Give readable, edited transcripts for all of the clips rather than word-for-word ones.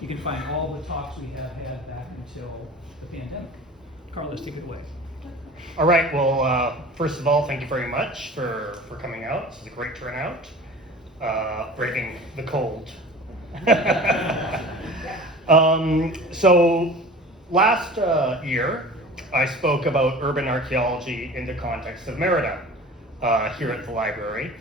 You can find all the talks we have had back until the pandemic. Carlos, take it away. All right, well, first of all, thank you very much for coming out. This is a great turnout, braving the cold. So last year, I spoke about urban archaeology in the context of Mérida here at the library.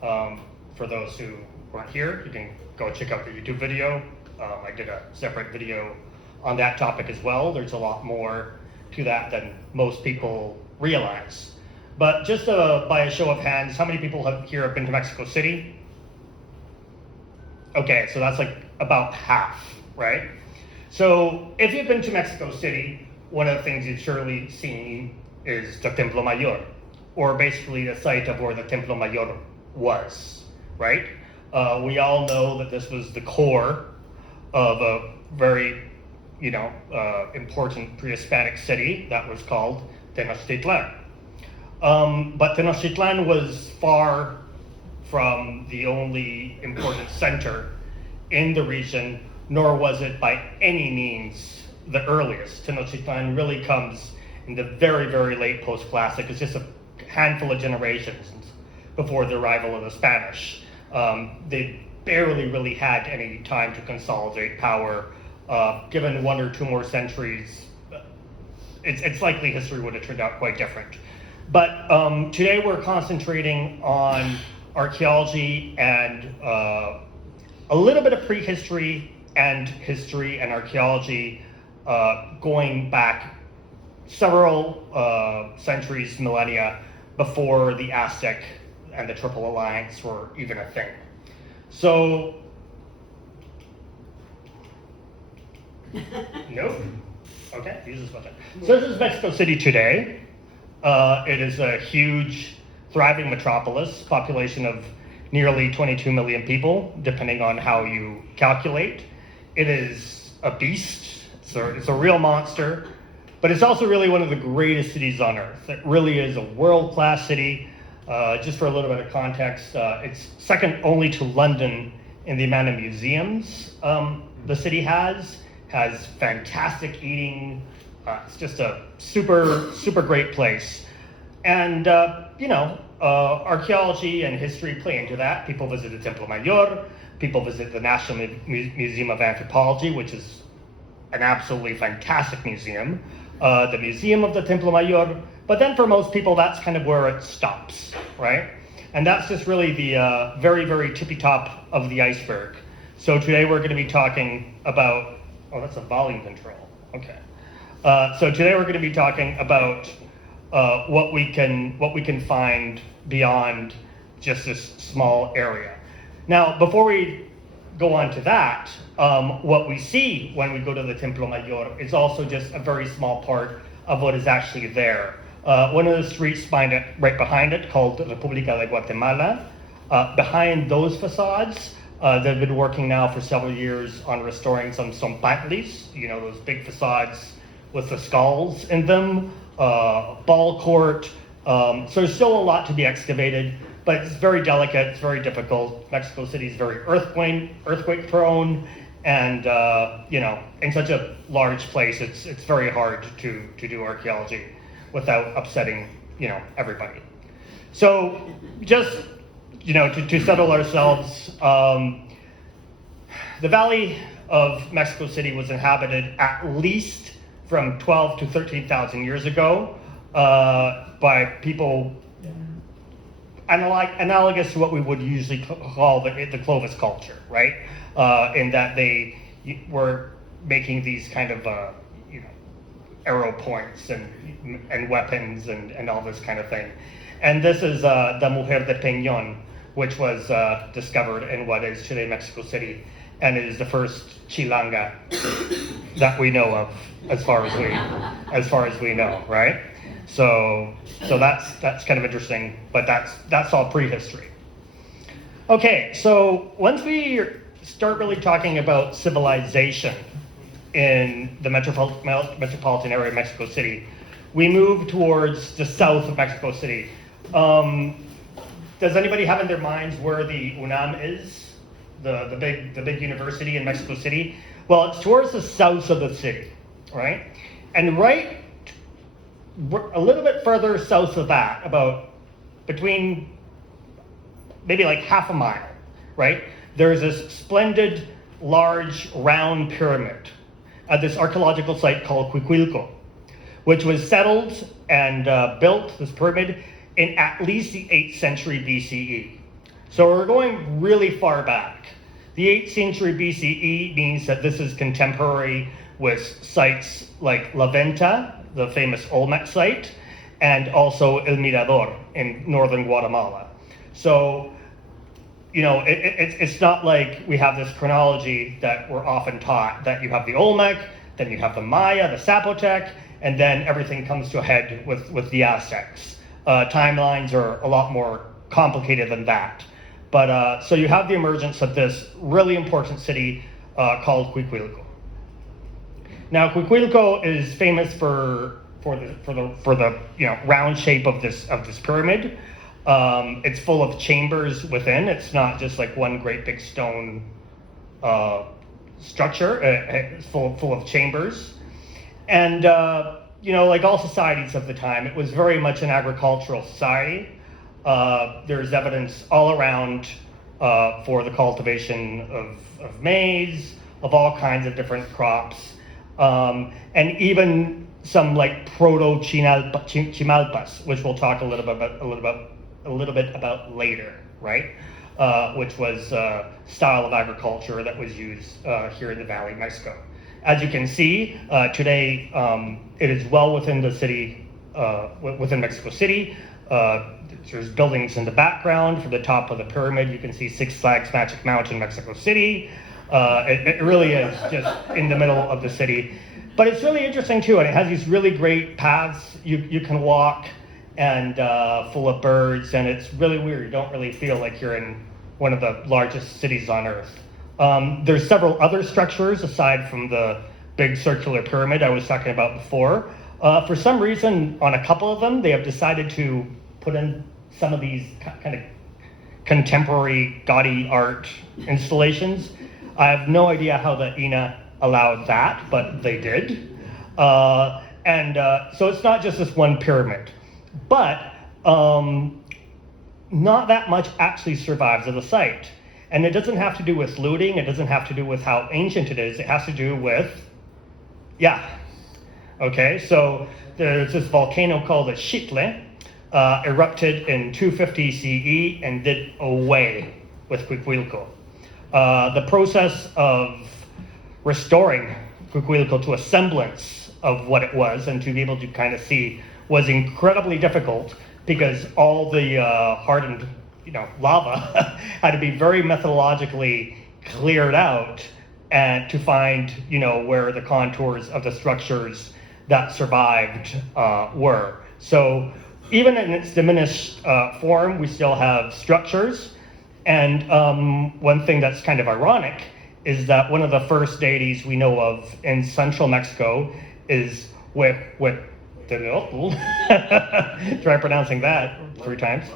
For those who weren't here, you can go check out the YouTube video. I did a separate video on that topic as well. There's a lot more to that than most people realize. But just by a show of hands, how many people here have been to Mexico City? Okay, so that's like about half, right? So if you've been to Mexico City, one of the things you've surely seen is the Templo Mayor, or basically the site of where the Templo Mayor was, right? We all know that this was the core of a very, important pre-Hispanic city that was called Tenochtitlan. But Tenochtitlan was far from the only important center in the region, nor was it by any means the earliest. Tenochtitlan really comes in the very, very late post-classic. It's just a handful of generations before the arrival of the Spanish. They barely really had any time to consolidate power. Given 1 or 2 more centuries, it's likely history would have turned out quite different. But today we're concentrating on archaeology and a little bit of prehistory and history and archaeology going back several centuries, millennia, before the Aztec and the Triple Alliance were even a thing. So, nope. Okay, use this button. So this is Mexico City today. It is a huge, thriving metropolis, population of nearly 22 million people, depending on how you calculate. It is a beast. It's a real monster, but it's also really one of the greatest cities on earth. It really is a world-class city. Just for a little bit of context, it's second only to London in the amount of museums the city has fantastic eating. It's just a super, super great place. And, archaeology and history play into that. People visit the Templo Mayor. People visit the National Museum of Anthropology, which is an absolutely fantastic museum. The Museum of the Templo Mayor. But then for most people, that's kind of where it stops, right? And that's just really the very, very tippy top of the iceberg. So today we're going to be talking about, oh, that's a volume control. Okay. So today we're going to be talking about what we can find beyond just this small area. Now, before we go on to that, what we see when we go to the Templo Mayor is also just a very small part of what is actually there. One of the streets right behind it, called República de Guatemala, behind those facades, they've been working now for several years on restoring some zompantlis, those big facades with the skulls in them, ball court. So there's still a lot to be excavated, but it's very delicate, it's very difficult. Mexico City is very earthquake prone, and in such a large place, it's very hard to do archaeology without upsetting everybody. So just to settle ourselves, the Valley of Mexico City was inhabited at least from 12 to 13,000 years ago by people analogous to what we would usually call the Clovis culture, right? In that they were making these kind of arrow points and weapons and all this kind of thing. And this is the Mujer de Peñón, which was discovered in what is today Mexico City, and it is the first chilanga that we know of, as far as we know, right? So that's kind of interesting, but that's all prehistory. Okay, so once we start really talking about civilization in the metropolitan area of Mexico City, we move towards the south of Mexico City. Does anybody have in their minds where the UNAM is? the big university in Mexico City? Well, it's towards the south of the city, right? And right a little bit further south of that, about between maybe like half a mile, right? There's this splendid, large, round pyramid at this archaeological site called Cuicuilco, which was settled and built, this pyramid, in at least the 8th century BCE. So we're going really far back. The 8th century BCE means that this is contemporary with sites like La Venta, the famous Olmec site, and also El Mirador in northern Guatemala. So, you know, it's not like we have this chronology that we're often taught, that you have the Olmec, then you have the Maya, the Zapotec, and then everything comes to a head with the Aztecs. Timelines are a lot more complicated than that. But so you have the emergence of this really important city called Cuicuilco. Now, Cuicuilco is famous for the you know, round shape of this pyramid. It's full of chambers within. It's not just like one great big stone structure. It's full of chambers, and you know, like all societies of the time, it was very much an agricultural society. There's evidence all around for the cultivation of maize, of all kinds of different crops. And even some like proto-chimalpas, which we'll talk a little bit about later, right? Which was a style of agriculture that was used here in the Valley of Mexico. As you can see, today it is well within the city, within Mexico City. There's buildings in the background. From the top of the pyramid, you can see Six Flags Magic Mountain, Mexico City. It really is just in the middle of the city. But it's really interesting too, and it has these really great paths you can walk, and full of birds, and it's really weird. You don't really feel like you're in one of the largest cities on Earth. There's several other structures aside from the big circular pyramid I was talking about before. For some reason, on a couple of them, they have decided to put in some of these kind of contemporary gaudy art installations. I have no idea how the INA allowed that, but they did. So it's not just this one pyramid. But not that much actually survives of the site. And it doesn't have to do with looting. It doesn't have to do with how ancient it is. It has to do with, okay, so there's this volcano called the Xitle, erupted in 250 CE and did away with Cuicuilco. The process of restoring Cuicuilco to a semblance of what it was and to be able to kind of see was incredibly difficult, because all the hardened, lava had to be very methodologically cleared out and to find, where the contours of the structures that survived were. So even in its diminished form, we still have structures. And one thing that's kind of ironic is that one of the first deities we know of in central Mexico is Huehueteotl, try pronouncing that 3 times,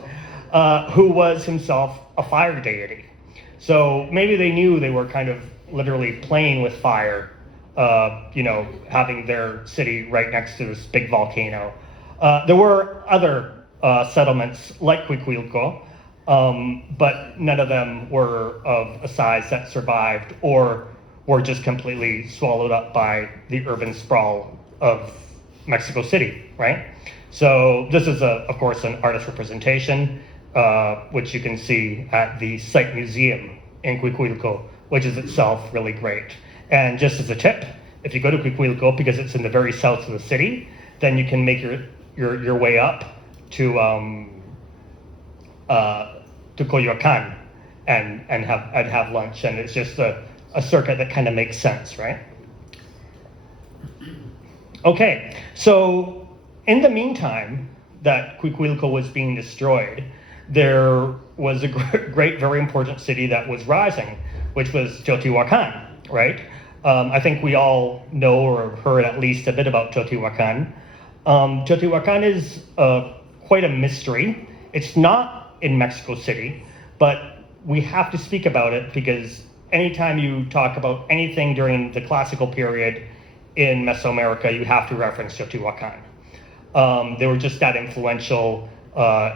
who was himself a fire deity. So maybe they knew they were kind of literally playing with fire, having their city right next to this big volcano. There were other settlements like Cuicuilco, but none of them were of a size that survived or were just completely swallowed up by the urban sprawl of Mexico City, right? So this is, of course, an artist representation, which you can see at the site museum in Cuicuilco, which is itself really great. And just as a tip, if you go to Cuicuilco, because it's in the very south of the city, then you can make your way up to Coyoacán and have lunch, and it's just a circuit that kind of makes sense, right? Okay, so in the meantime that Cuicuilco was being destroyed, there was a great, very important city that was rising, which was Teotihuacan, right? I think we all know or have heard at least a bit about Teotihuacan. Teotihuacan is quite a mystery. It's not in Mexico City, but we have to speak about it because anytime you talk about anything during the classical period in Mesoamerica, you have to reference Teotihuacan. They were just that influential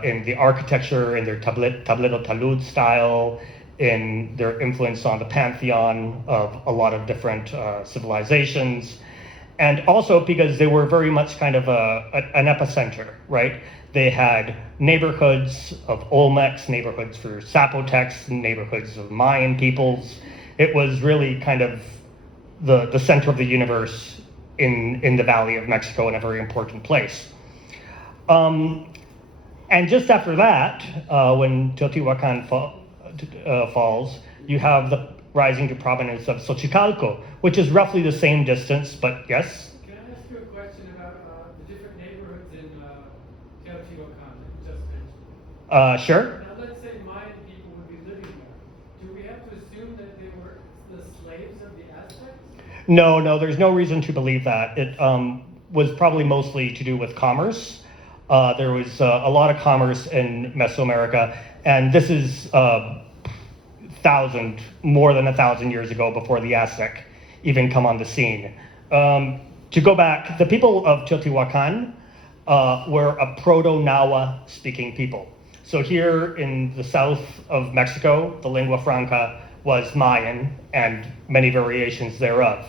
in the architecture, in their tablero talud style, in their influence on the pantheon of a lot of different civilizations, and also because they were very much kind of an epicenter, right? They had neighborhoods of Olmecs, neighborhoods for Zapotecs, neighborhoods of Mayan peoples. It was really kind of the center of the universe in the Valley of Mexico, and a very important place. And just after that, when Teotihuacan falls, you have the rising to prominence of Xochicalco, which is roughly the same distance, but yes? Can I ask you a question about the different neighborhoods in Teotihuacan that you just mentioned? Sure. Now let's say Mayan people would be living there. Do we have to assume that they were the slaves of the Aztecs? No, there's no reason to believe that. It was probably mostly to do with commerce. There was a lot of commerce in Mesoamerica, and this is more than 1,000 years ago, before the Aztec even come on the scene. To go back, the people of Teotihuacan were a Proto-Nahua speaking people. So here in the south of Mexico, the lingua franca was Mayan and many variations thereof.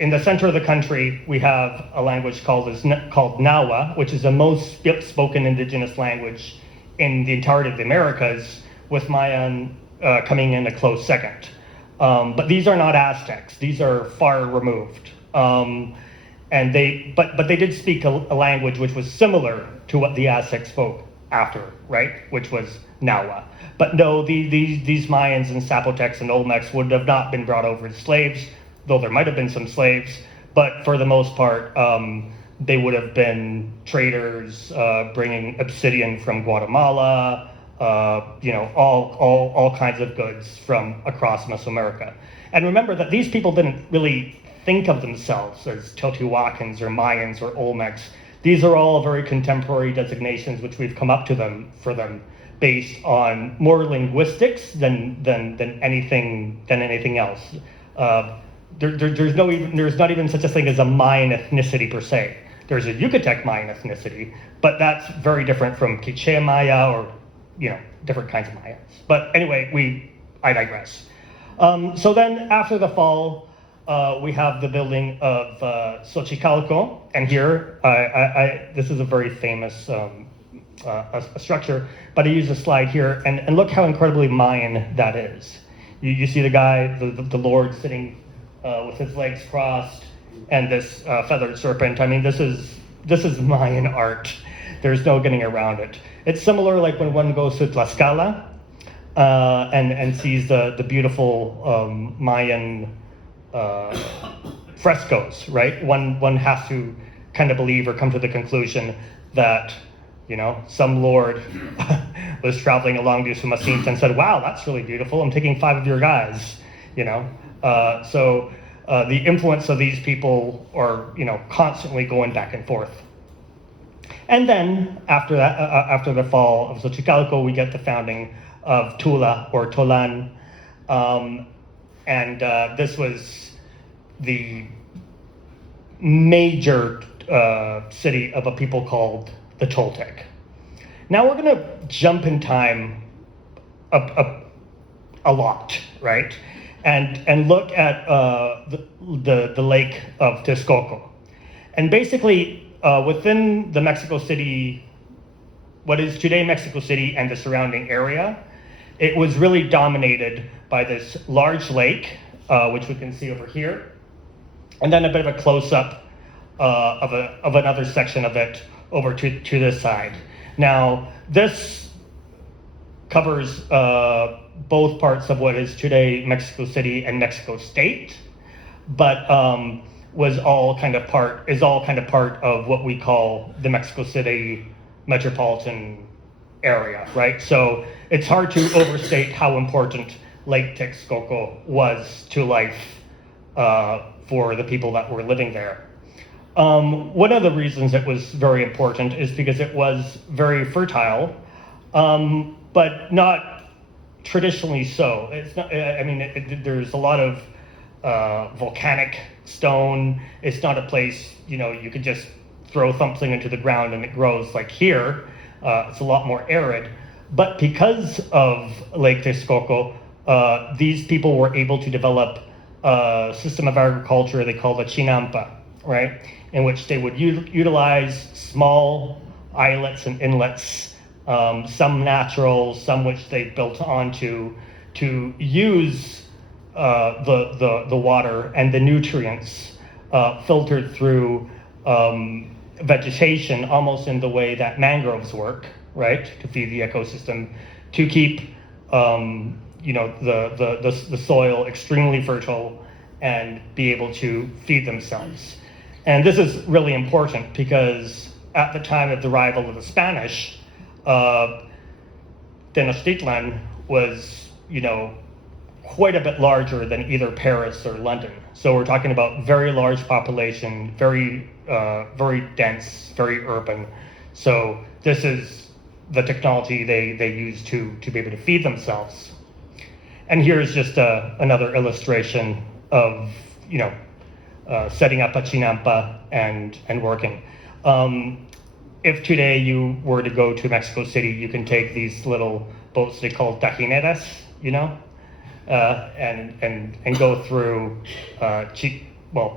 In the center of the country, we have a language called Nahua, which is the most spoken indigenous language in the entirety of the Americas, with Mayan coming in a close second. But these are not Aztecs; these are far removed. And they did speak a language which was similar to what the Aztecs spoke after, right? Which was Nahua. But no, these Mayans and Zapotecs and Olmecs would have not been brought over as slaves, though there might have been some slaves. But for the most part, they would have been traders bringing obsidian from Guatemala. All kinds of goods from across Mesoamerica. And remember that these people didn't really think of themselves as Teotihuacans or Mayans or Olmecs. These are all very contemporary designations which we've come up for them based on more linguistics than anything else. There's not even such a thing as a Mayan ethnicity per se. There's a Yucatec Mayan ethnicity, but that's very different from Quiche Maya or different kinds of Mayans. But anyway, I digress. So then after the fall, we have the building of Xochicalco, and here, this is a very famous a structure, but I use a slide here, and look how incredibly Mayan that is. You see the guy, the Lord sitting with his legs crossed, and this feathered serpent. I mean, this is Mayan art. There's no getting around it. It's similar like when one goes to Tlaxcala and sees the beautiful Mayan frescoes, right? One has to kind of believe or come to the conclusion that, some lord was traveling along these Sumasins and said, wow, that's really beautiful. I'm taking 5 of your guys, So the influence of these people are, constantly going back and forth. And then after that, after the fall of Xochicalco, we get the founding of Tula or Tolan, and this was the major city of a people called the Toltec. Now we're going to jump in time a lot, right? And look at the lake of Texcoco, and basically. Within the Mexico City, what is today Mexico City and the surrounding area, it was really dominated by this large lake, which we can see over here, and then a bit of a close-up of another section of it over to this side. Now, this covers both parts of what is today Mexico City and Mexico State, but is all kind of part of what we call the Mexico City metropolitan area, right? So it's hard to overstate how important Lake Texcoco was to life for the people that were living there. One of the reasons it was very important is because it was very fertile, but not traditionally so. It's not. I mean, there's a lot of volcanic stone. It's not a place, you could just throw something into the ground and it grows like here. It's a lot more arid. But because of Lake Texcoco, these people were able to develop a system of agriculture they call the chinampa, right? In which they would utilize small islets and inlets, some natural, some which they built onto, to use the water and the nutrients filtered through vegetation, almost in the way that mangroves work, right, to feed the ecosystem, to keep the soil extremely fertile and be able to feed themselves. And this is really important because at the time of the arrival of the Spanish, Tenochtitlan was, quite a bit larger than either Paris or London. So we're talking about very large population, very dense, very urban. So this is the technology they use to be able to feed themselves. And here's just another illustration of setting up a chinampa and working. If today you were to go to Mexico City, you can take these little boats they call tajineras, and go through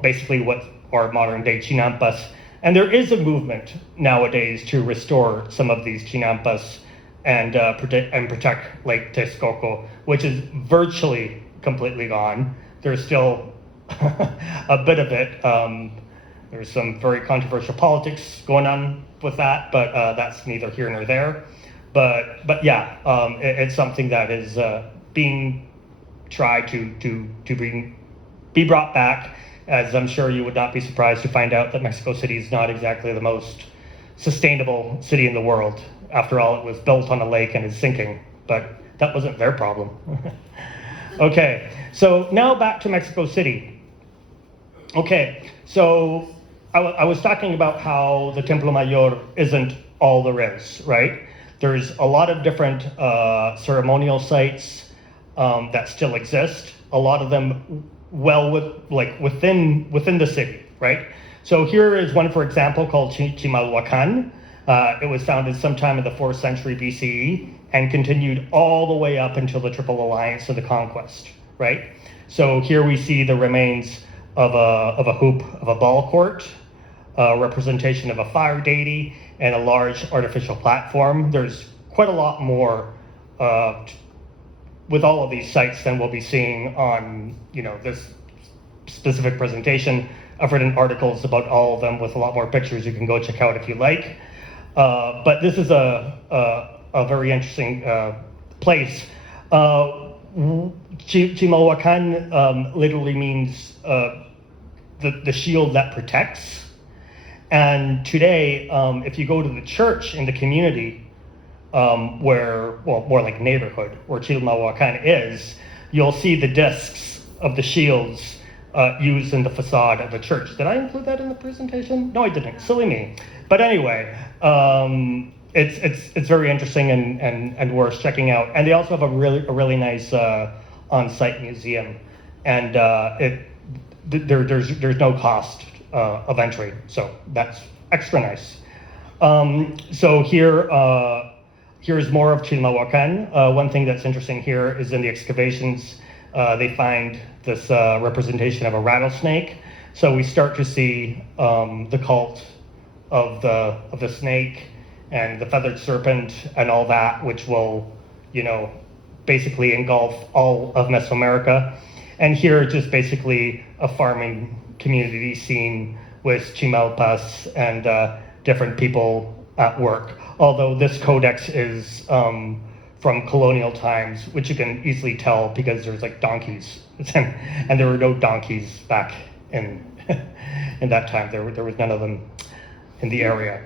basically what are modern day chinampas. And there is a movement nowadays to restore some of these chinampas and protect Lake Texcoco, which is virtually completely gone. There's still a bit of it. There's some very controversial politics going on with that, but that's neither here nor there. But yeah, it's something that is being tried to be brought back, as I'm sure you would not be surprised to find out that Mexico City is not exactly the most sustainable city in the world. After all, it was built on a lake and is sinking, but that wasn't their problem. Okay, so now back to Mexico City. Okay, so I was talking about how the Templo Mayor isn't all there is, right? There's a lot of different ceremonial sites that still exist. A lot of them within the city, right? So here is one, for example, called Chimalhuacan. It was founded sometime in the 4th century BCE and continued all the way up until the Triple Alliance of the Conquest, right? So here we see the remains of a hoop of a ball court, a representation of a fire deity, and a large artificial platform. There's quite a lot more with all of these sites than we'll be seeing on this specific presentation. I've written articles about all of them with a lot more pictures you can go check out if you like. But this is a very interesting place. Chimalhuacan literally means the shield that protects. And today, if you go to the church in the community, more like neighborhood, where Chimalhuacan is, you'll see the discs of the shields used in the facade of the church. Did I include that in the presentation? No, I didn't. Silly me. But anyway, it's very interesting and worth checking out. And they also have a really nice on-site museum, and there's no cost of entry, so that's extra nice. So here's more of Chimalhuacan. One thing that's interesting here is in the excavations, they find this representation of a rattlesnake. So we start to see the cult of the snake and the feathered serpent and all that, which will, basically engulf all of Mesoamerica. And here, just basically a farming community scene with chimalpas and different people at work. Although this codex is from colonial times, which you can easily tell because there's like donkeys, and there were no donkeys back in that time. There was none of them in the area.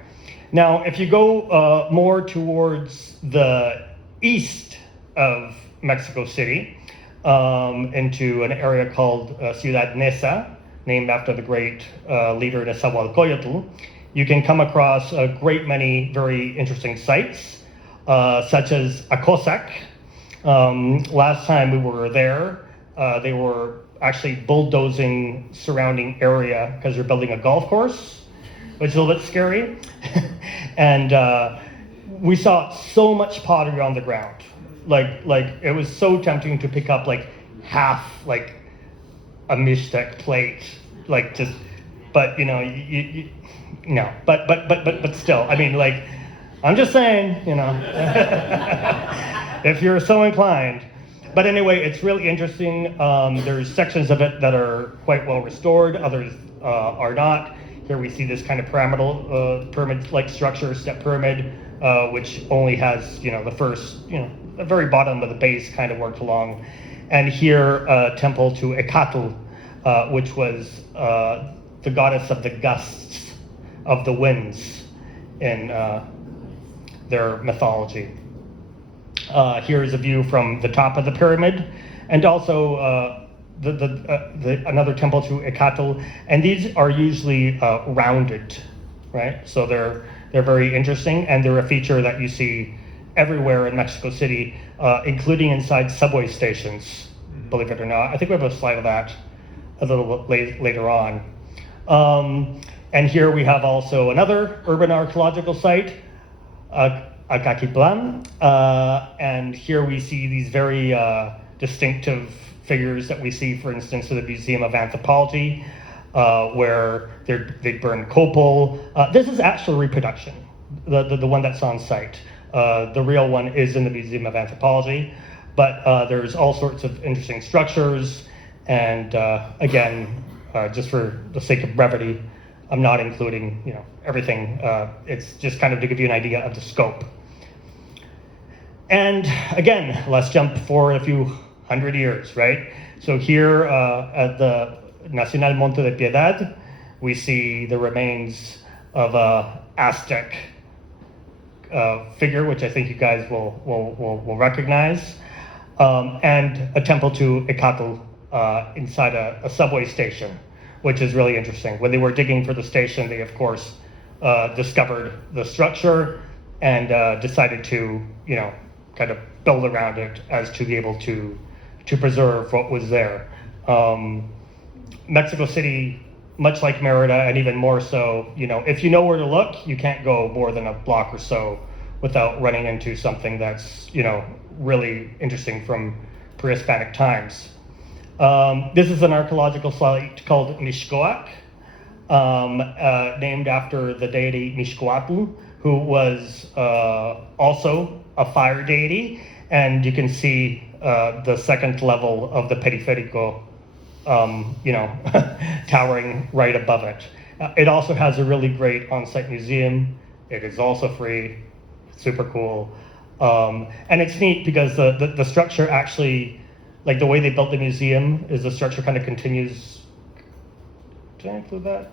Now, if you go more towards the east of Mexico City, into an area called Ciudad Neza, named after the great leader Nezahualcóyotl, you can come across a great many very interesting sites, such as Acosac. Last time we were there, they were actually bulldozing surrounding area because they're building a golf course, which is a little bit scary. And we saw so much pottery on the ground. Like it was so tempting to pick up like half like a Mishtek plate, like just, but you know, you no, but still, I mean, like, I'm just saying, you know, if you're so inclined. But anyway, it's really interesting. There's sections of it that are quite well restored, others are not. Here we see this kind of pyramidal, pyramid-like structure, step pyramid, which only has, you know, the first, you know, the very bottom of the base kind of worked along. And here, temple to Ekatl, which was the goddess of the gusts, of the winds in their mythology. Here is a view from the top of the pyramid, and also another temple to Ekatl, and these are usually rounded, right? So they're very interesting, and they're a feature that you see everywhere in Mexico City, including inside subway stations, believe it or not. I think we have a slide of that a little bit later on. And here we have also another urban archaeological site, Acatitlan, and here we see these very distinctive figures that we see, for instance, in the Museum of Anthropology, where they burn copal. This is actual reproduction, the one that's on site. The real one is in the Museum of Anthropology, but there's all sorts of interesting structures, and again, just for the sake of brevity, I'm not including, you know, everything. It's just kind of to give you an idea of the scope. And again, let's jump forward a few hundred years, right? So here at the Nacional Monte de Piedad, we see the remains of a Aztec figure, which I think you guys will recognize, and a temple to Ekatl inside a subway station, which is really interesting. When they were digging for the station, they of course discovered the structure and decided to, you know, kind of build around it as to be able to preserve what was there. Mexico City, much like Mérida, and even more so, you know, if you know where to look, you can't go more than a block or so without running into something that's, you know, really interesting from pre-Hispanic times. This is an archaeological site called Mixcoac, named after the deity Mixcoatl, who was also a fire deity, and you can see the second level of the Periférico, you know, towering right above it. It also has a really great on-site museum. It is also free, super cool. And it's neat because the structure actually, like the way they built the museum is the structure kind of continues, did I include that?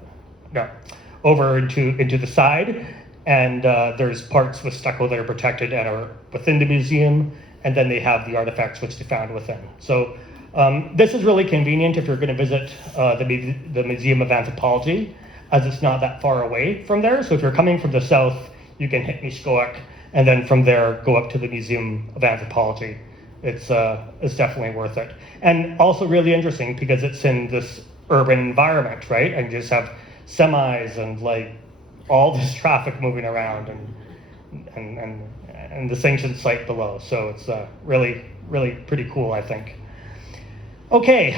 No, over into the side. And there's parts with stucco that are protected and are within the museum. And then they have the artifacts which they found within. So this is really convenient if you're going to visit the Museum of Anthropology, as it's not that far away from there. So if you're coming from the south, you can hit Mixcoac, and then from there go up to the Museum of Anthropology. It's definitely worth it. And also really interesting because it's in this urban environment, right? And you just have semis and like all this traffic moving around and this ancient site below. So it's really, really pretty cool, I think. Okay,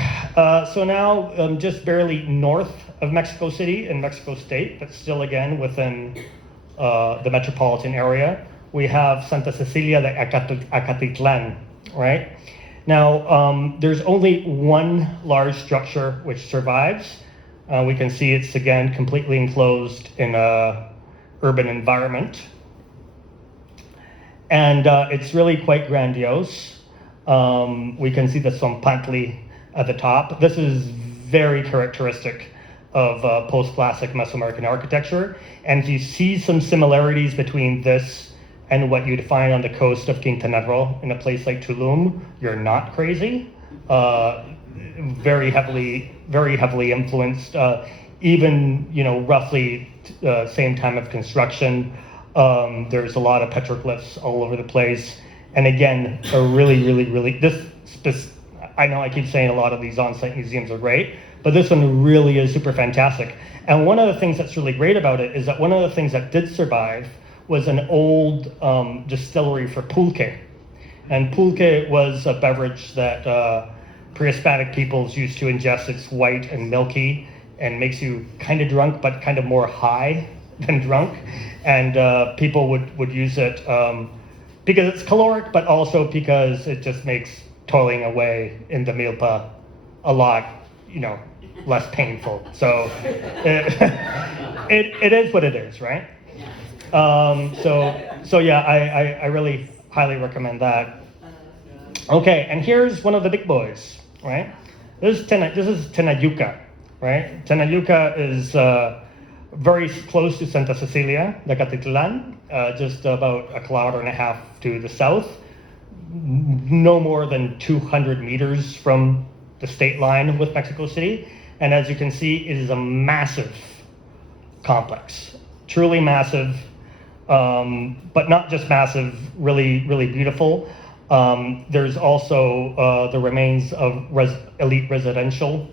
so now just barely north of Mexico City in Mexico State, but still again within the metropolitan area, we have Santa Cecilia de Acatitlan, right? Now, there's only one large structure which survives. We can see it's again completely enclosed in a urban environment. And it's really quite grandiose. We can see the Zompantli at the top. This is very characteristic of post-classic Mesoamerican architecture. And you see some similarities between this and what you'd find on the coast of Quintana Roo in a place like Tulum. You're not crazy. Very heavily influenced. Even, you know, roughly same time of construction. There's a lot of petroglyphs all over the place, And again, a really, I know I keep saying a lot of these on-site museums are great, but this one really is super fantastic. And one of the things that's really great about it is that one of the things that did survive was an old distillery for pulque. And pulque was a beverage that pre-Hispanic peoples used to ingest. It's white and milky and makes you kind of drunk, but kind of more high than drunk. And people would use it because it's caloric, but also because it just makes toiling away in the milpa a lot, less painful. So it is what it is, right? So yeah, I really highly recommend that. Okay, and here's one of the big boys, right? This is Tenayuca, right? Tenayuca is very close to Santa Cecilia de Catitlan, just about 1.5 kilometers to the south, no more than 200 meters from the state line with Mexico City. And as you can see, it is a massive complex, truly massive, but not just massive, really beautiful. There's also the remains of elite residential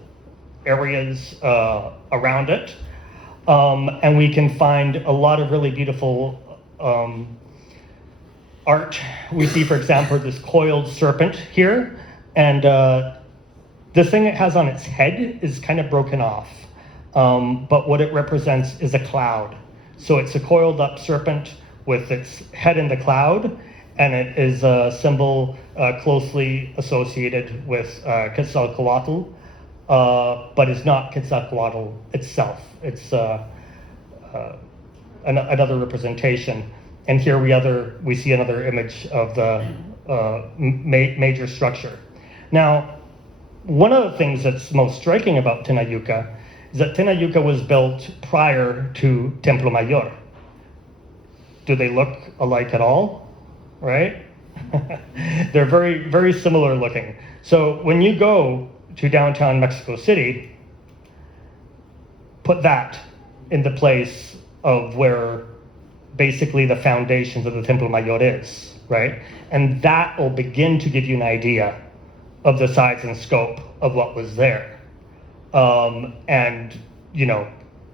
areas around it. And we can find a lot of really beautiful art. We see, for example, this coiled serpent here, and the thing it has on its head is kind of broken off, but what it represents is a cloud. So it's a coiled up serpent with its head in the cloud, and it is a symbol closely associated with Quetzalcoatl, but it's not Quetzalcoatl itself. It's another representation. And here we see another image of the major structure. Now, one of the things that's most striking about Tenayuca is that Tenayuca was built prior to Templo Mayor. Do they look alike at all? Right? They're very similar looking. So when you go to downtown Mexico City, put that in the place of where basically the foundations of the Templo Mayor is, right? And that will begin to give you an idea of the size and scope of what was there. And,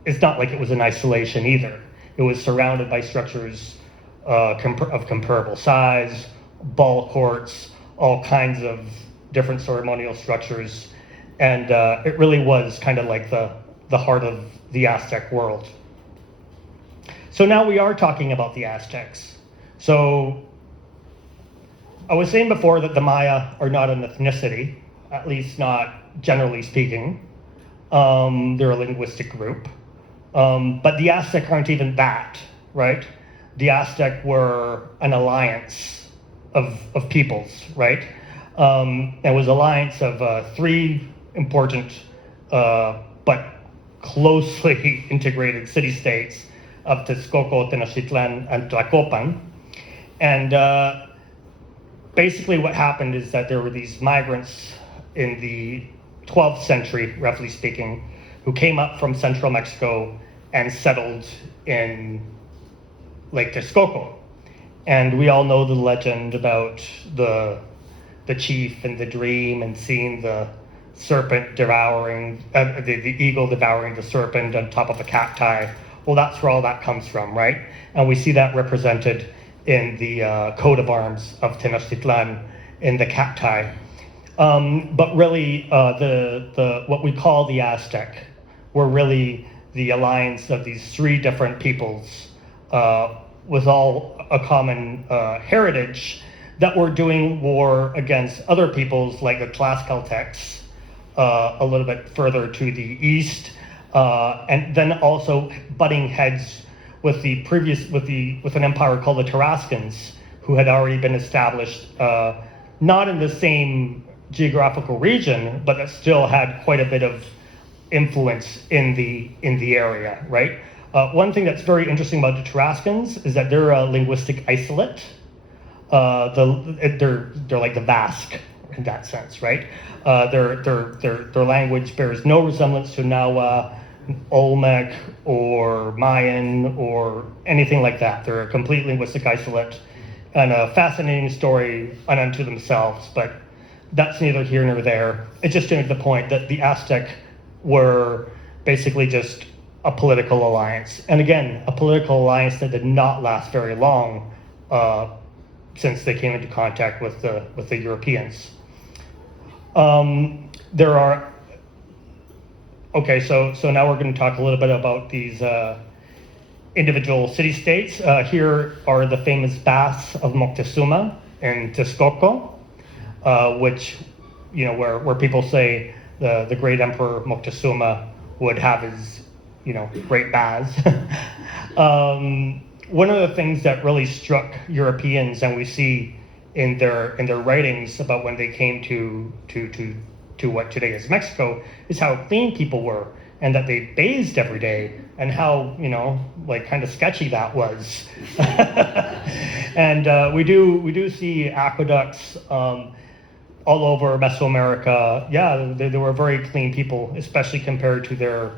it's not like it was in isolation either. It was surrounded by structures of comparable size, ball courts, all kinds of different ceremonial structures. And it really was kind of like the heart of the Aztec world. So now we are talking about the Aztecs. So I was saying before that the Maya are not an ethnicity, at least not generally speaking. They're a linguistic group. But the Aztec aren't even that, right? The Aztec were an alliance of peoples, right? It was an alliance of 3 important but closely integrated city-states of Texcoco, Tenochtitlan, and Tlacopan. And basically what happened is that there were these migrants in the 12th century, roughly speaking, who came up from central Mexico and settled in Lake Texcoco. And we all know the legend about the chief and the dream and seeing the serpent devouring, the eagle devouring the serpent on top of a cacti. Well, that's where all that comes from, right? And we see that represented in the coat of arms of Tenochtitlan in the cacti. But really, the what we call the Aztec were really the alliance of these 3 different peoples with all a common heritage that were doing war against other peoples like the Tlaxcaltecs a little bit further to the east, and then also butting heads with an empire called the Tarascans, who had already been established not in the same geographical region, but that still had quite a bit of influence in the area, right? One thing that's very interesting about the Tarascans is that they're a linguistic isolate. They're like the Basque in that sense, right? Their language bears no resemblance to Nahua, Olmec, or Mayan, or anything like that. They're a complete linguistic isolate. and a fascinating story unto themselves, but that's neither here nor there. It's just to make the point that the Aztec were basically just a political alliance. And again, a political alliance that did not last very long since they came into contact with the Europeans. There are, okay, so now we're going to talk a little bit about these individual city-states. Here are the famous baths of Moctezuma in Texcoco, which, you know, where people say the great Emperor Moctezuma would have his, you know, great baths. One of the things that really struck Europeans, and we see in their writings about when they came to what today is Mexico, is how clean people were, and that they bathed every day, and how, you know, like kind of sketchy that was. And we do see aqueducts all over Mesoamerica. Yeah, they were very clean people, especially compared to their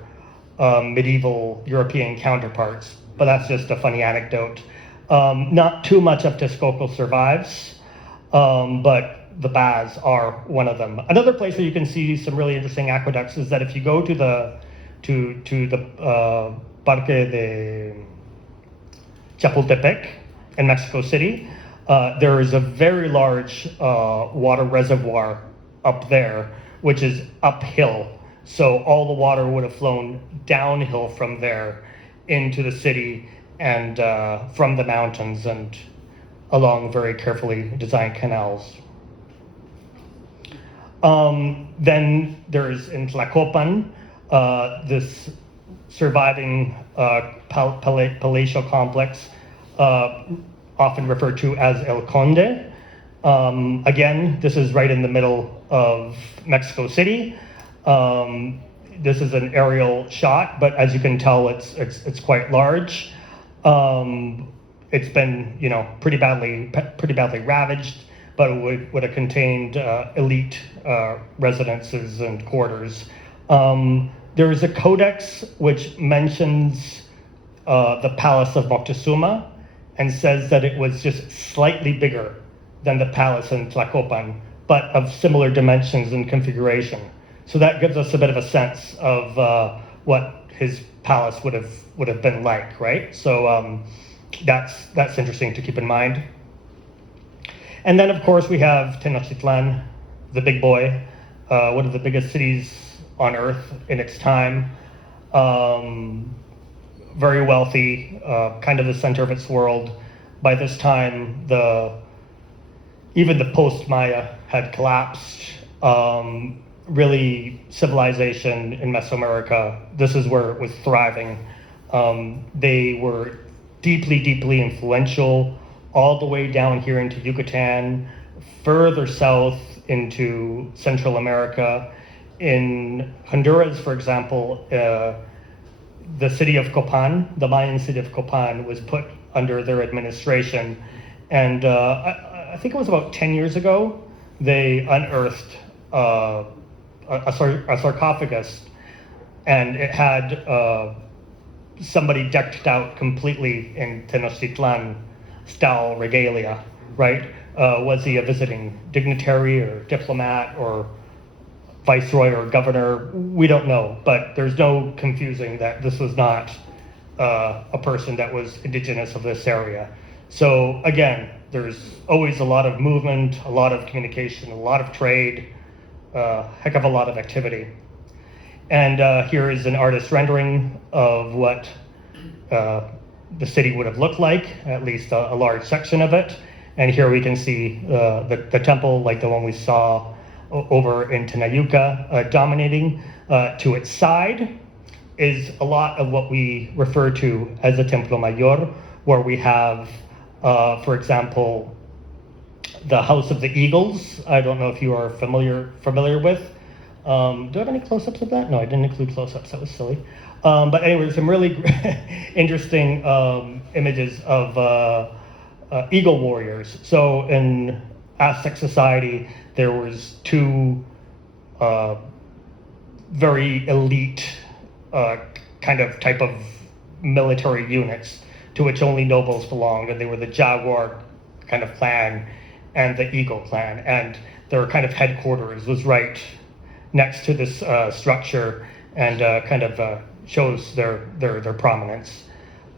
medieval European counterparts. But that's just a funny anecdote. Not too much of Texcoco survives, but the baths are one of them. Another place where you can see some really interesting aqueducts is that if you go to the Parque de Chapultepec in Mexico City, there is a very large water reservoir up there, which is uphill. So all the water would have flown downhill from there into the city and from the mountains and along very carefully designed canals. Then there's in Tlacopan, this surviving palatial complex, often referred to as El Conde. Again, this is right in the middle of Mexico City. This is an aerial shot, but as you can tell, it's quite large. It's been, you know, pretty badly ravaged, but it would have contained elite residences and quarters. There is a codex which mentions the palace of Moctezuma and says that it was just slightly bigger than the palace in Tlacopan, but of similar dimensions and configuration. So that gives us a bit of a sense of what his palace would have been like, right? So that's interesting to keep in mind. And then, of course, we have Tenochtitlan, the big boy, one of the biggest cities on Earth in its time. Very wealthy, kind of the center of its world. By this time, even the post-Maya had collapsed. Really, civilization in Mesoamerica, this is where it was thriving. They were deeply, deeply influential all the way down here into Yucatan, further south into Central America. In Honduras, for example, the city of Copan, the Mayan city of Copan, was put under their administration. And I think it was about 10 years ago, they unearthed a sarcophagus, and it had somebody decked out completely in Tenochtitlan style regalia, right? Was he a visiting dignitary or diplomat or viceroy or governor? We don't know, but there's no confusing that this was not a person that was indigenous of this area. So again, there's always a lot of movement, a lot of communication, a lot of trade, heck of a lot of activity. And here is an artist's rendering of what the city would have looked like, at least a large section of it. And here we can see the temple, like the one we saw over in Tenayuca, dominating. To its side is a lot of what we refer to as a Templo Mayor, where we have, for example, the House of the Eagles. I don't know if you are familiar with. Do I have any close-ups of that? No, I didn't include close-ups. That was silly. But anyway, some really interesting images of eagle warriors. So in Aztec society, there was two very elite type of military units to which only nobles belonged, and they were the jaguar kind of clan and the Eagle clan, and their kind of headquarters was right next to this structure, and kind of shows their prominence.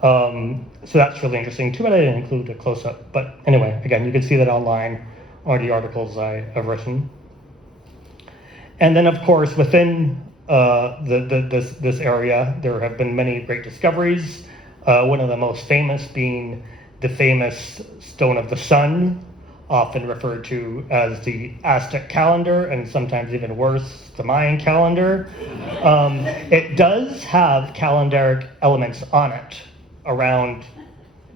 So that's really interesting. Too bad I didn't include a close-up, but anyway, again, you can see that online or the articles I've written. And then, of course, within this area, there have been many great discoveries. One of the most famous being the famous Stone of the Sun, often referred to as the Aztec calendar, and sometimes even worse, the Mayan calendar. It does have calendaric elements on it around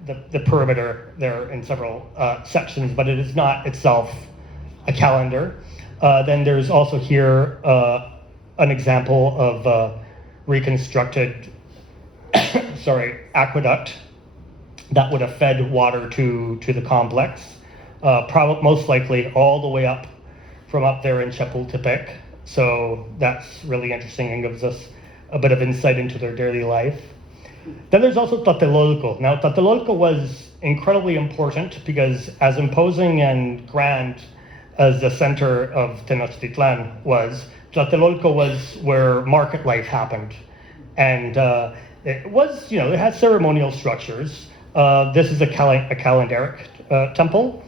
the perimeter there in several sections, but it is not itself a calendar. Then there's also here an example of reconstructed aqueduct that would have fed water to the complex, most likely all the way up from up there in Chapultepec. So that's really interesting and gives us a bit of insight into their daily life. Then there's also Tlatelolco. Now, Tlatelolco was incredibly important because, as imposing and grand as the center of Tenochtitlan was, Tlatelolco was where market life happened. And it was, it had ceremonial structures. This is a calendaric temple.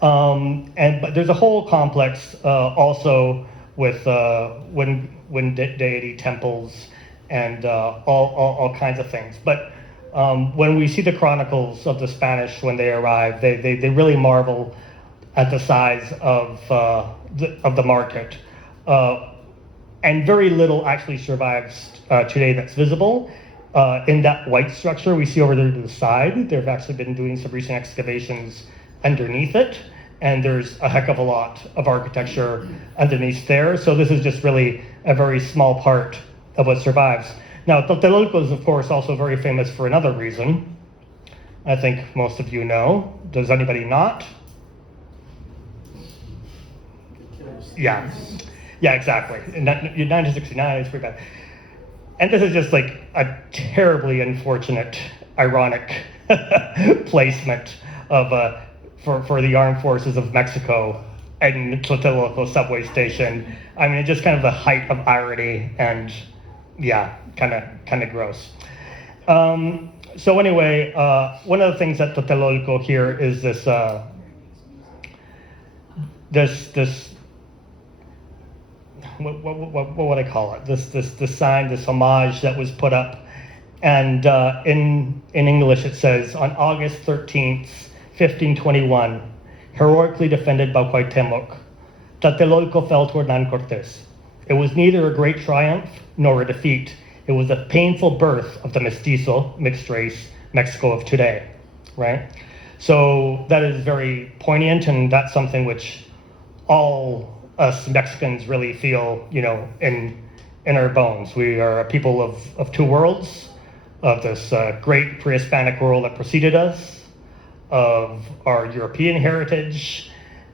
But there's a whole complex also with wind deity temples and all kinds of things. But when we see the chronicles of the Spanish when they arrive, they really marvel at the size of the market. And very little actually survives today that's visible. In that white structure we see over there to the side, they've actually been doing some recent excavations underneath it, and there's a heck of a lot of architecture underneath there. So this is just really a very small part of what survives. Now, Tlatelolco is, of course, also very famous for another reason. I think most of you know. Does anybody not? Yeah, exactly. In 1969, it's pretty bad. And this is just like a terribly unfortunate, ironic placement of for the armed forces of Mexico and Tlatelolco subway station. I mean, it's just kind of the height of irony, and yeah, kind of gross. So anyway, one of the things at Tlatelolco here is this what would I call it? This sign, this homage that was put up, and in English it says, on August 13th, 1521, heroically defended by Cuauhtemoc, Tlatelolco fell to Hernan Cortes. It was neither a great triumph nor a defeat. It was a painful birth of the mestizo, mixed race, Mexico of today, right? So that is very poignant, and that's something which all us Mexicans really feel, in our bones. We are a people of two worlds, of this great pre-Hispanic world that preceded us, of our European heritage,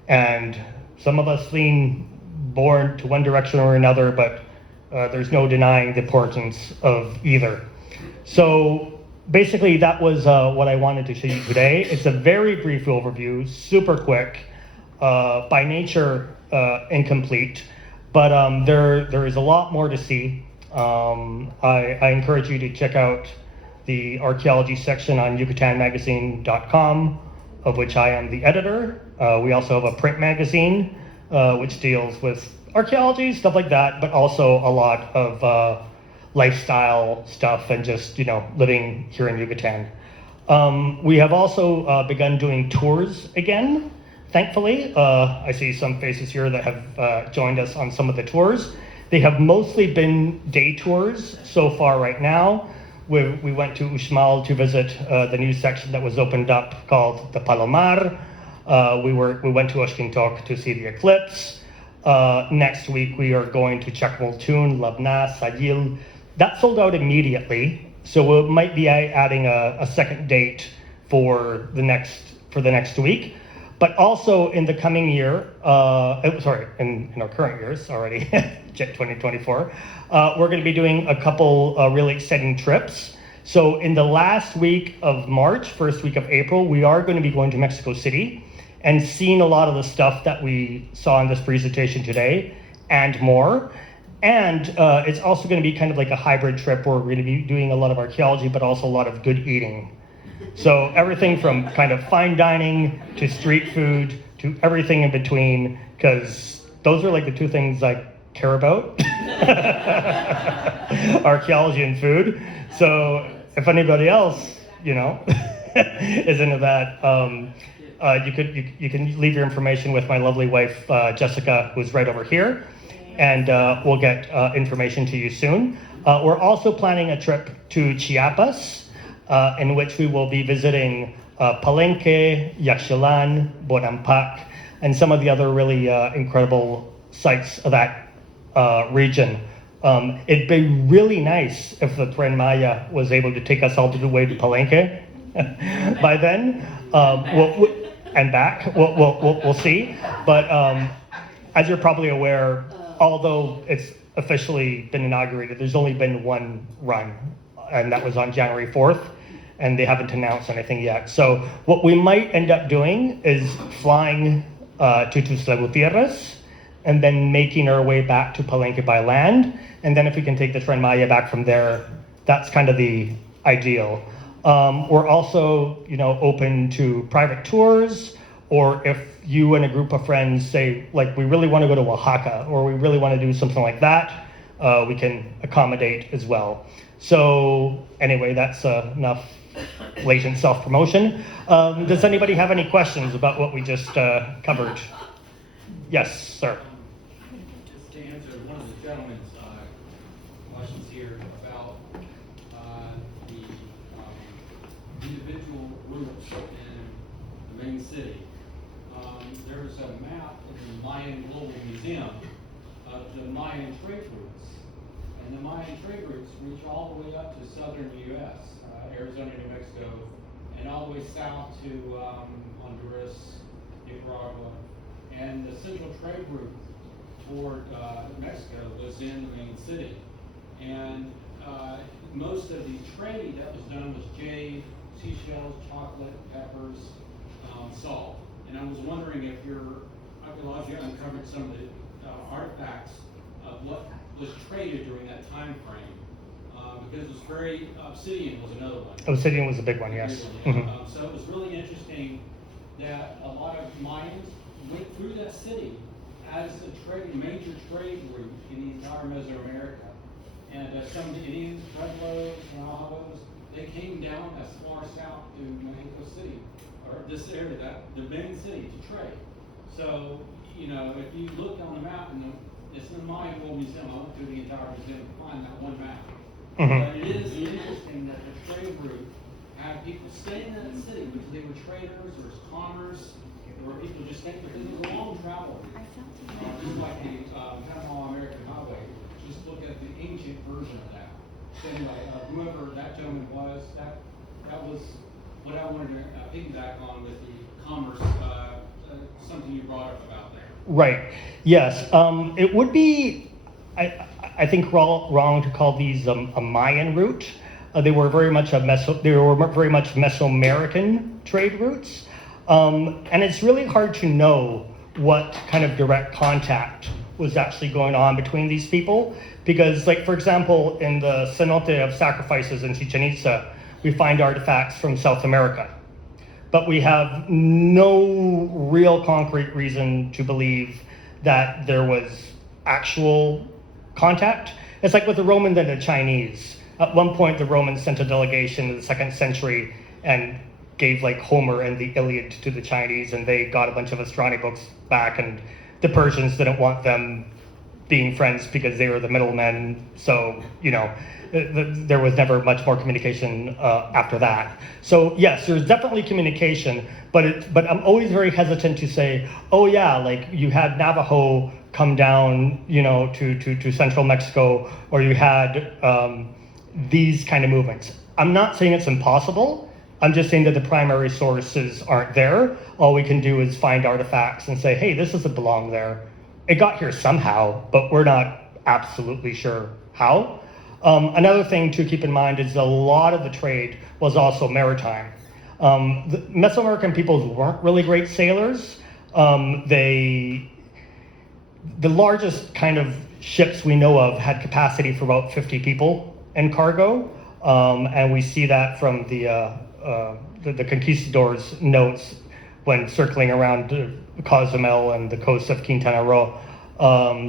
and some of us lean born to one direction or another, but there's no denying the importance of either. So basically that was what I wanted to show you today. It's a very brief overview, super quick, by nature incomplete, but there is a lot more to see. I encourage you to check out the archaeology section on YucatanMagazine.com, of which I am the editor. We also have a print magazine which deals with archaeology, stuff like that, but also a lot of lifestyle stuff and just living here in Yucatan. We have also begun doing tours again, thankfully. I see some faces here that have joined us on some of the tours. They have mostly been day tours so far right now. We went to Uxmal to visit the new section that was opened up called the Palomar. We went to Oxkintoc to see the eclipse. Next week we are going to Chacmoltun, Labna, Sayil. That sold out immediately, so we might be adding a second date for the next week. But also in the coming year, in our current years already, 2024, we're going to be doing a couple really exciting trips. So in the last week of March, first week of April, we are going to be going to Mexico City. and seen a lot of the stuff that we saw in this presentation today and more. And it's also going to be kind of like a hybrid trip where we're going to be doing a lot of archaeology, but also a lot of good eating. So everything from kind of fine dining to street food to everything in between, because those are like the two things I care about, archaeology and food. So if anybody else, is into that, you can leave your information with my lovely wife, Jessica, who's right over here, and we'll get information to you soon. We're also planning a trip to Chiapas, in which we will be visiting Palenque, Yaxchilan, Bonampak, and some of the other really incredible sites of that region. It'd be really nice if the Tren Maya was able to take us all the way to Palenque by then, and back. We'll see. But as you're probably aware, although it's officially been inaugurated, there's only been one run, and that was on January 4th. And they haven't announced anything yet. So what we might end up doing is flying to Tuxtla Gutierrez and then making our way back to Palenque by land. And then if we can take the Tren Maya back from there, that's kind of the ideal. We're also, open to private tours, or if you and a group of friends say, like, we really want to go to Oaxaca, or we really want to do something like that, we can accommodate as well. So anyway, that's enough latent self-promotion. Does anybody have any questions about what we just covered? Yes, sir. Just to answer one of the gentleman's questions here about the individual groups in the main city. There's a map in the Mayan Global Museum of the Mayan trade routes. And the Mayan trade routes reach all the way up to southern U.S., Arizona, New Mexico, and all the way south to Honduras, Nicaragua. And the central trade route toward Mexico was in the main city. And most of the trade that was done was jade, seashells, chocolate, peppers, salt. And I was wondering if your archaeology uncovered some of the artifacts of what was traded during that time frame. Because it was very, obsidian was another one. Obsidian was a big one, yes. Mm-hmm. So it was really interesting that a lot of Mayans went through that city as a major trade route in the entire Mesoamerica. And some of the Indians, Pueblos, Navajos, they came down as far south to Mexico City, or this area, the main city, to trade. So, if you look on the map, it's in the Mayan World Museum. I went through the entire museum to find that one map. Mm-hmm. But it is interesting that the trade route had people stay in that city because they were traders, there was commerce, there were people just staying because it was a long travel. Just like the Panama American Highway. Just look at the ancient version of that. So anyway, whoever that gentleman was, that was what I wanted to piggyback on with the commerce, something you brought up about there. Right. Yes. It would be, I think, wrong to call these a Mayan route. They were very much Mesoamerican trade routes, and it's really hard to know what kind of direct contact was actually going on between these people, because, like, for example, in the cenote of sacrifices in Chichen Itza, we find artifacts from South America, but we have no real concrete reason to believe that there was actual contact. It's like with the Romans and the Chinese. At one point, the Romans sent a delegation in the 2nd century and gave like Homer and the Iliad to the Chinese, and they got a bunch of astronomy books back, and the Persians didn't want them being friends because they were the middlemen. So, there was never much more communication after that. So yes, there's definitely communication, but I'm always very hesitant to say, oh yeah, like you had Navajo come down, to central Mexico, or you had these kind of movements. I'm not saying it's impossible. I'm just saying that the primary sources aren't there. All we can do is find artifacts and say, hey, this doesn't belong there. It got here somehow, but we're not absolutely sure how. Another thing to keep in mind is a lot of the trade was also maritime. The Mesoamerican peoples weren't really great sailors. The largest kind of ships we know of had capacity for about 50 people in cargo, and we see that from the conquistadors' notes when circling around Cozumel and the coast of Quintana Roo.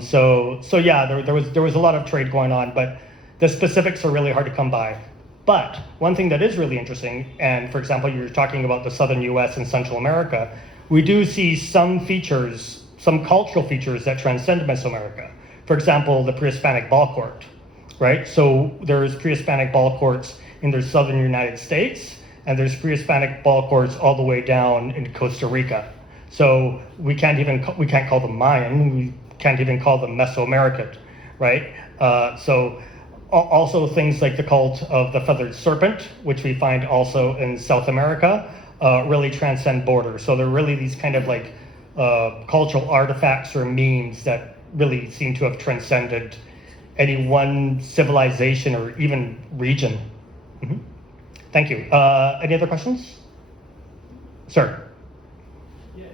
So yeah, there was a lot of trade going on, but the specifics are really hard to come by. But one thing that is really interesting, and for example, you're talking about the southern U.S. and Central America, we do see some features, some cultural features that transcend Mesoamerica. For example, the pre-Hispanic ball court, right? So there's pre-Hispanic ball courts in the southern United States, and there's pre-Hispanic ball courts all the way down into Costa Rica. So we can't call them Mayan, we can't even call them Mesoamerican, right? So also things like the cult of the feathered serpent, which we find also in South America, really transcend borders. So they're really these kind of like cultural artifacts or memes that really seem to have transcended any one civilization or even region. Mm-hmm. Thank you. Any other questions? Sir. Yes,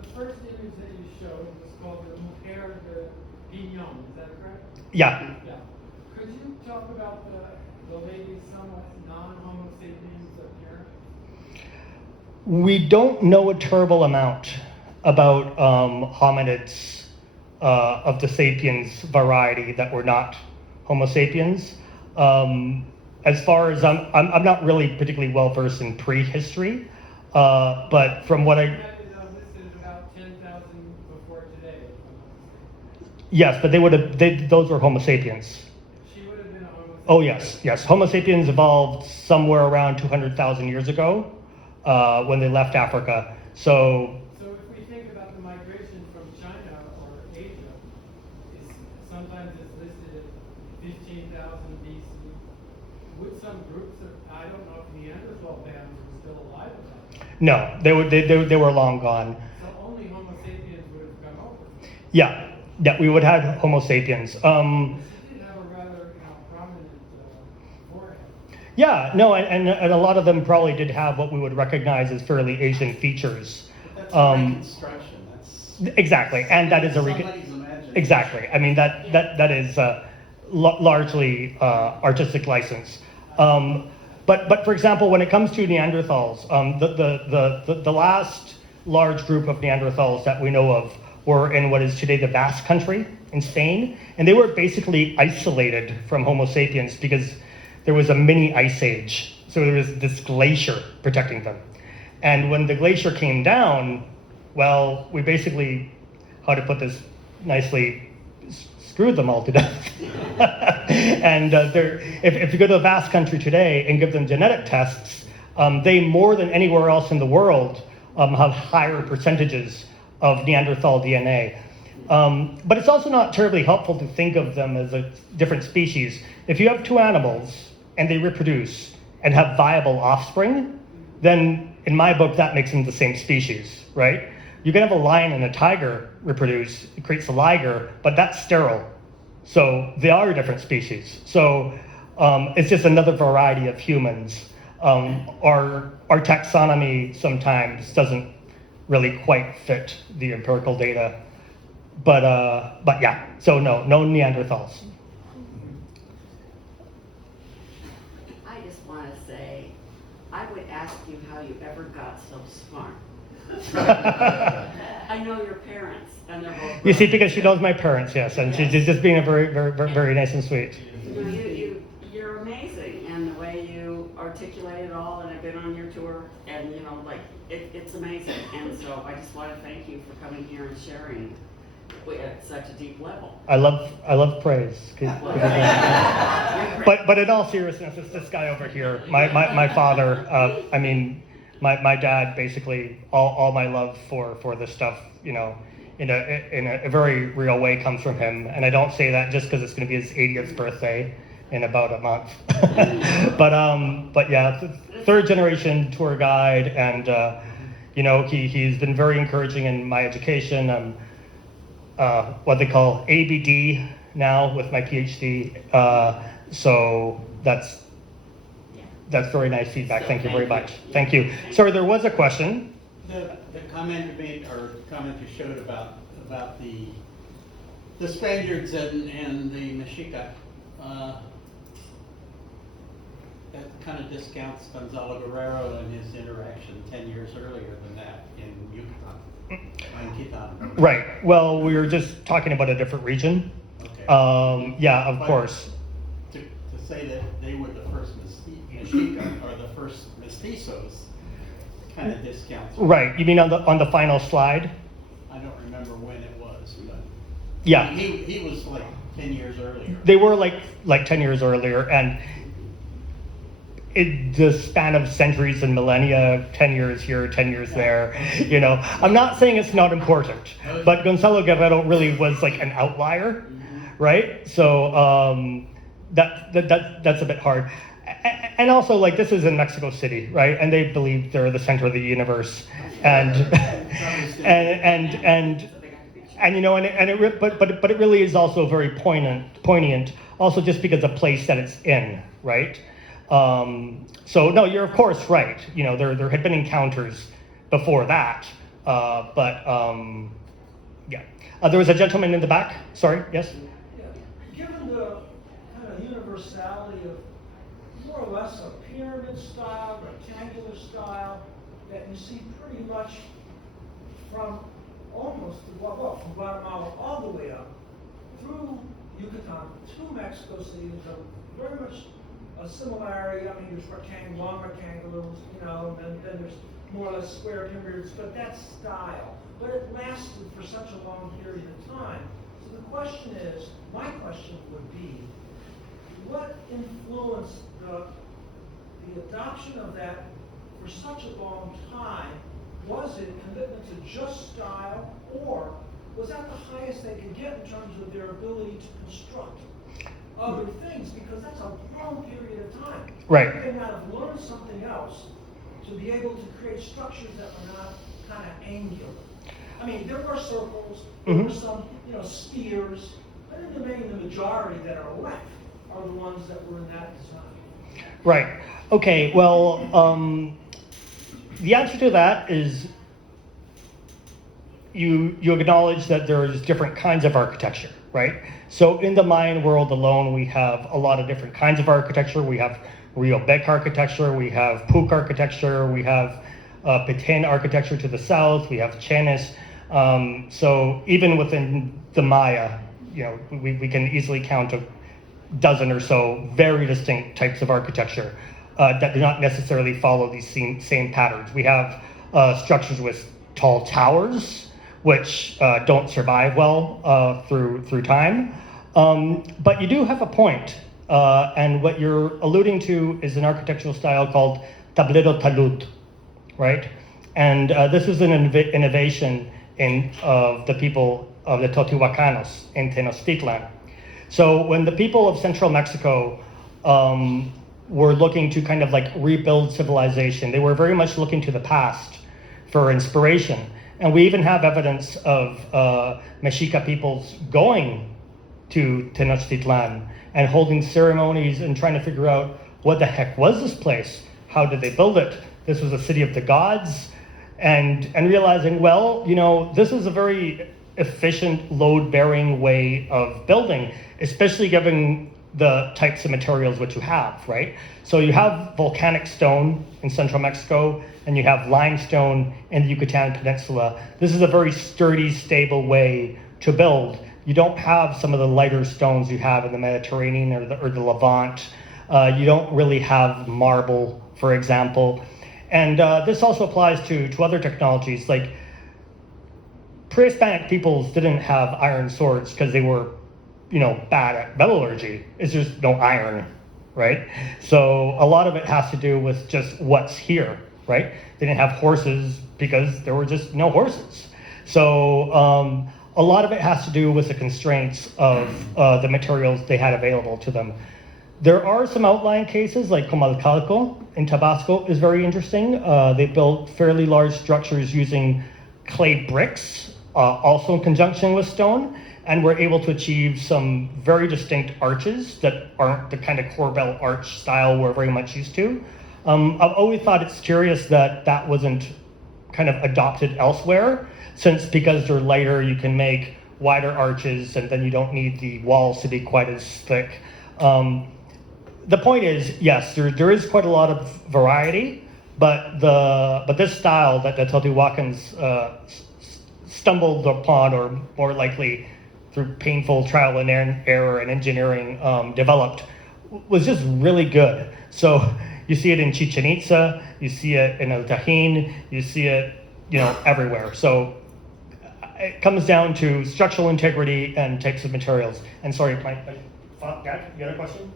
the first image that you showed was called the Mujer de Piñón, is that correct? Yeah. Yeah. Could you talk about the lady's somewhat non-Homo sapiens appearance? We don't know a terrible amount about hominids of the sapiens variety that were not Homo sapiens. As far as I'm not really particularly well versed in prehistory, but from what I listed about 10,000 before today. yes, but those were Homo sapiens. She would have been a Homo sapien. Oh yes. Homo sapiens evolved somewhere around 200,000 years ago when they left Africa. So if we think about the migration from China or Asia, sometimes it's listed at 15,000 BC. Would some groups of, I don't know if Neanderthal bands were still alive at that time. no, they were long gone. So only Homo sapiens would have come over. Yeah, we would have Homo sapiens. She did have a rather prominent forehead. Yeah, no, and a lot of them probably did have what we would recognize as fairly Asian features. But that's a reconstruction. That's Exactly, and that is a somebody's imagination. exactly. I mean that is largely artistic license. But for example, when it comes to Neanderthals, the last large group of Neanderthals that we know of were in what is today the Basque Country in Spain, and they were basically isolated from Homo sapiens because there was a mini ice age. So there was this glacier protecting them. And when the glacier came down, well, we basically, how to put this nicely, screwed them all to death. And if you go to the Basque Country today and give them genetic tests, they, more than anywhere else in the world, have higher percentages of Neanderthal DNA. But it's also not terribly helpful to think of them as a different species. If you have two animals and they reproduce and have viable offspring, then in my book that makes them the same species, right? You can have a lion and a tiger reproduce, it creates a liger, but that's sterile. So they are a different species. So it's just another variety of humans. Our taxonomy sometimes doesn't really quite fit the empirical data. But yeah, so no Neanderthals. I just want to say, I would ask you how you ever got so smart. I know your parents, and they're both. You see, because she knows my parents, yes, and she's just being a very nice and sweet. You're amazing, and the way you articulate it all, and I've been on your tour, and it's amazing. And so I just want to thank you for coming here and sharing at such a deep level. I love praise. But in all seriousness, it's this guy over here, my father. I mean, my dad, basically all my love for this stuff, in a very real way comes from him. And I don't say that just because it's going to be his 80th birthday in about a month. but yeah, third generation tour guide, and he's been very encouraging in my education. What they call ABD now with my PhD. So That's very nice feedback. So Thank you very thank much. you. Thank you. Sorry, there was a question. The comment you made, or comment you showed about the Spaniards and the Mexica, that kind of discounts Gonzalo Guerrero and his interaction 10 years earlier than that in Yucatán. Right. Well, we were just talking about a different region. Okay. Yeah, of But course. To say that they were the first Mexica or the first mestizos kind of discounts. Right. You mean on the final slide? I don't remember when it was, but Yeah. he was like 10 years earlier. They were like 10 years earlier, and the span of centuries and millennia, 10 years here, 10 years there, I'm not saying it's not important, but Gonzalo Guerrero really was like an outlier, right? So that's a bit hard. And also, like, this is in Mexico City, right? And they believe they're the center of the universe, and but it really is also very poignant, also just because of the place that it's in, right? So no, you're of course right. There had been encounters before that, but yeah. There was a gentleman in the back. Sorry, yes. Yeah. Given the kind of universality of more or less a pyramid style, rectangular style that you see pretty much from almost from Guatemala all the way up through Yucatan to Mexico City, there's a very much a similarity. I mean, there's long rectangulars, and then there's more or less square pyramids, but that style. But it lasted for such a long period of time. So the question is, my question would be, what influenced the adoption of that for such a long time? Was it commitment to just style, or was that the highest they could get in terms of their ability to construct other things? Because that's a long period of time. Right. They might have learned something else to be able to create structures that were not kind of angular. I mean, there were circles, there were some, spheres, but in the majority that are left are the ones that were in that design. Right. Okay. Well, the answer to that is you acknowledge that there's different kinds of architecture, right? So in the Mayan world alone, we have a lot of different kinds of architecture. We have Rio Bec architecture, we have Puc architecture, we have Petén architecture to the south, we have Chenes. So even within the Maya, we can easily count a dozen or so very distinct types of architecture that do not necessarily follow these same patterns. We have structures with tall towers, which don't survive well through time. But you do have a point, and what you're alluding to is an architectural style called tablero talud, right? And this is an innovation of the people of the Teotihuacanos in Tenochtitlan. So when the people of central Mexico were looking to kind of like rebuild civilization, they were very much looking to the past for inspiration. And we even have evidence of Mexica peoples going to Tenochtitlan and holding ceremonies and trying to figure out what the heck was this place? How did they build it? This was a city of the gods. And realizing, well, this is a very efficient, load-bearing way of building, especially given the types of materials which you have, right? So you have volcanic stone in central Mexico, and you have limestone in the Yucatan Peninsula. This is a very sturdy, stable way to build. You don't have some of the lighter stones you have in the Mediterranean or the Levant. You don't really have marble, for example. And this also applies to other technologies. Like pre-Hispanic peoples didn't have iron swords because they were, bad at metallurgy. It's just no iron, right? So a lot of it has to do with just what's here, right? They didn't have horses because there were just no horses. So a lot of it has to do with the constraints of the materials they had available to them. There are some outlying cases, like Comalcalco in Tabasco is very interesting. They built fairly large structures using clay bricks, also in conjunction with stone. and we're able to achieve some very distinct arches that aren't the kind of corbel arch style we're very much used to. I've always thought it's curious that that wasn't kind of adopted elsewhere, since because they're lighter, you can make wider arches, and then you don't need the walls to be quite as thick. The point is, yes, there is quite a lot of variety, but this style that the Teotihuacans stumbled upon, or more likely through painful trial and error and engineering developed, was just really good. So you see it in Chichen Itza, you see it in El Tajín, you see it, everywhere. So it comes down to structural integrity and types of materials. And sorry, Dad, you had a question?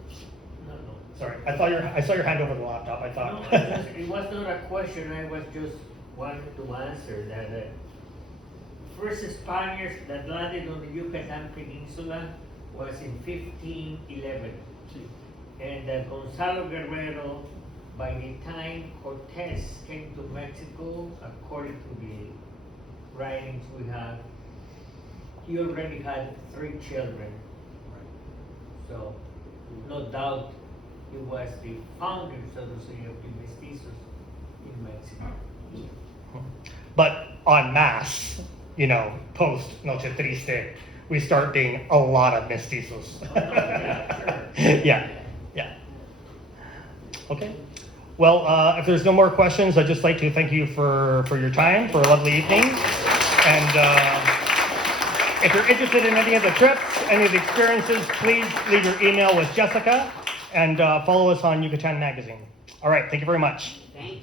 No. Sorry, I saw your hand over the laptop. I thought. No, it was not a question. I was just wanting to answer that. First Spaniards that landed on the Yucatan Peninsula was in 1511. And Gonzalo Guerrero, by the time Cortez came to Mexico, according to the writings we have, he already had 3 children. So, no doubt, he was the founder, so to say, of the mestizos in Mexico. But en masse, post Noche Triste, we start being a lot of mestizos. Yeah. Okay. Well, if there's no more questions, I'd just like to thank you for your time, for a lovely evening. And if you're interested in any of the trips, any of the experiences, please leave your email with Jessica and follow us on Yucatán Magazine. All right. Thank you very much. Thanks.